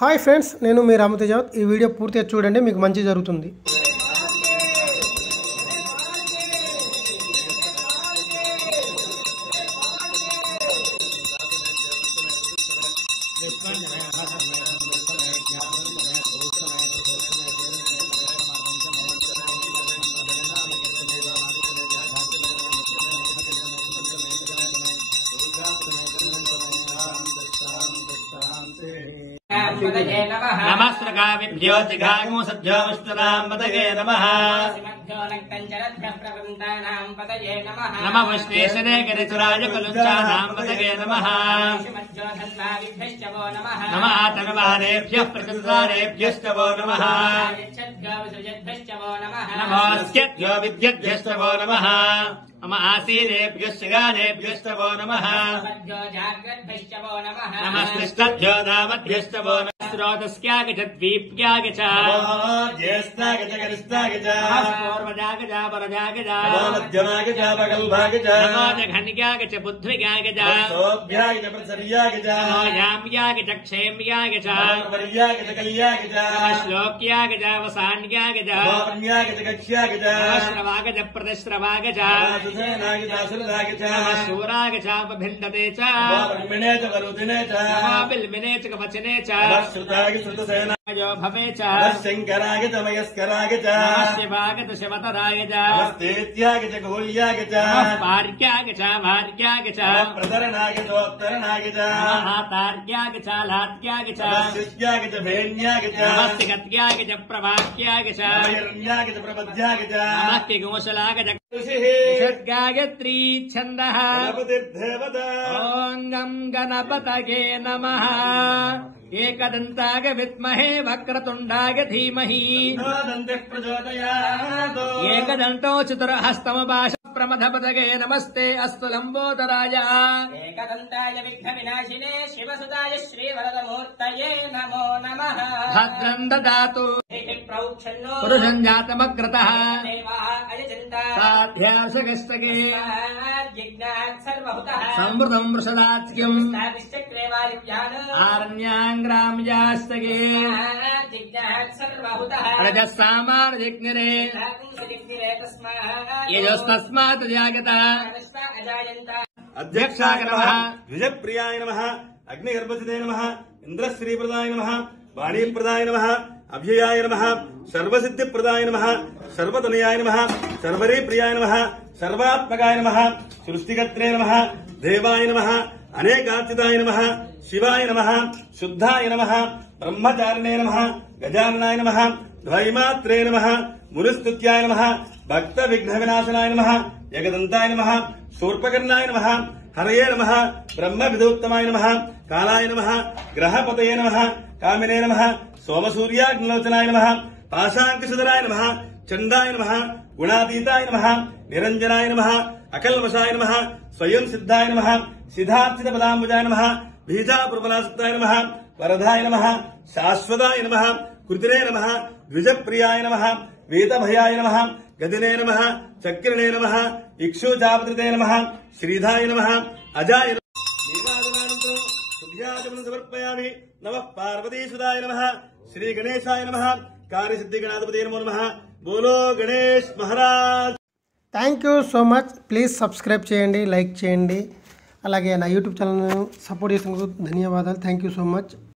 Hi friends, నేను మీ రామతేజావత్. ఈ video పూర్తిగా చూడండి, మీకు మంచి జరుగుతుంది. नमस्त्रकाविभ्यो जिघागुंसभ्यो विष्णुनां पतये नमः। नमः विश्वेश्वरे गिरिसुराय कुलुञ्चानां पतये नमः। नमः तन्वारेभ्यः प्रतिदारेभ्यश्च वो नमः। नमोऽस्यभ्यो विद्यभ्यश्च वो नमः। मम आसीनेभ्यश्च गानेभ्यश्च वो नमः। नमस्कृष्टभ्यो नामभ्यश्च वो नमः। स्रोतस्यागच्छद्वीप्याग च ज्येष्ठाग च गरिष्ठाग च पूर्वजाग च परजाग च मध्यमाग च पगल्भाग च नमो जघन्याग च बुद्ध्विगाग च सोऽभ्याग च प्रसर्याग च नमो याम्याग च क्षेम्याग च वर्याग च कल्याग च श्लोक्याग च वसान्याग च वन्याग च कक्ष्याग च श्रवाग च प्रतिश्रवाग च सुसेनाग च सुरदाग च शूराग च उपभिन्दते च ब्रह्मणे च वरुदिने च नमो बिल्बिने च कवचने च श्रुताग श्रुतसेना भवे च शंकराग च मयस्कराग च शिवाग च शिवतराग च नमस्तेत्याग च गोल्याग च पार्क्याग च भार्क्याग च प्रतरणाग च उत्तरणाग च हातार्क्याग च लात्याग च शिष्याग च भेण्याग च नमस्तिगत्याग च प्रवाक्याग च हिरण्याग च प्रपद्याग च नमस्ति गोशलाग च गायत्री छन्दः गणपतिर्देवता ॐ गं गणपतये नमः। एकदन्ताय विद्महे वक्रतुण्डाय धीमहि तन्नः प्रचोदयात्। एकदन्तो चतुर्हस्तमपाश प्रमथपतये नमस्ते अस्तु लम्बोदराय। एकदन्ताय विघ्नविनाशिने शिवसुताय श्रीवरदमूर्तये नमो नमः। भद्रं ददातु पुरुषं जातमग्रतः साध्यासगस्तके संवृतं वृषदात्क्यम् आरण्याङ्ग्राम्यास्तके रजस्सामार्जिग्निरे यजस्तस्मात् जागतः अध्यक्षाय नमः। द्विजप्रियाय नमः। अग्निगर्भसिते नमः। इन्द्रश्रीप्रदाय नमः। वाणीप्रदाय नमः। अभ्ययाय नमः। सर्वसिद्धिप्रदाय नमः। सर्वतनयाय नमः। सर्वरीप्रियाय नमः। सर्वात्मकाय नमः। सृष्टिकर्त्रे नमः। देवाय नमः। अनेकार्चिताय नमः। शिवाय नमः। शुद्धाय नमः। ब्रह्मचारिणे नमः। गजाननाय नमः। द्वैमात्रे नमः। मुनिस्तुत्याय नमः। भक्त विघ्नविनाशनाय नमः। जगदन्ताय नमः। शूर्पकर्णाय नमः। हरये नमः। ब्रह्मविदोत्तमाय नमः। कालाय नमः। ग्रहपतये नमः। कामिने नमः। सोमसूर्याग्निलोचनाय नमः। पाशाङ्कुशधराय नमः। चण्डाय नमः। गुणातीताय नमः। निरञ्जनाय नमः। अकल्मषाय नमः। स्वयं सिद्धाय नमः। सिद्धार्थितपदाम्बुजाय नमः। बीजापुरबलासक्ताय नमः। वरदाय नमः। शाश्वताय नमः। कृतिने नमः। द्विजप्रियाय नमः। वेदभयाय नमः। गदिने नमः। चक्रिणे नमः। इक्षुजापत्रिते नमः। श्रीधाय नमः। अजाय समर्पयामि। नमः पार्वतीसुताय नमः। श्री गणेशाय नमः। कार्यसिद्धिगणाधिपते नमो नमः। बोलो Ganesh Maharaj. Thank you so much. Please subscribe చేయండి, లైక్ చేయండి. అలాగే నా యూట్యూబ్ ఛానల్ను సపోర్ట్ చేసినందుకు ధన్యవాదాలు. Thank you so much.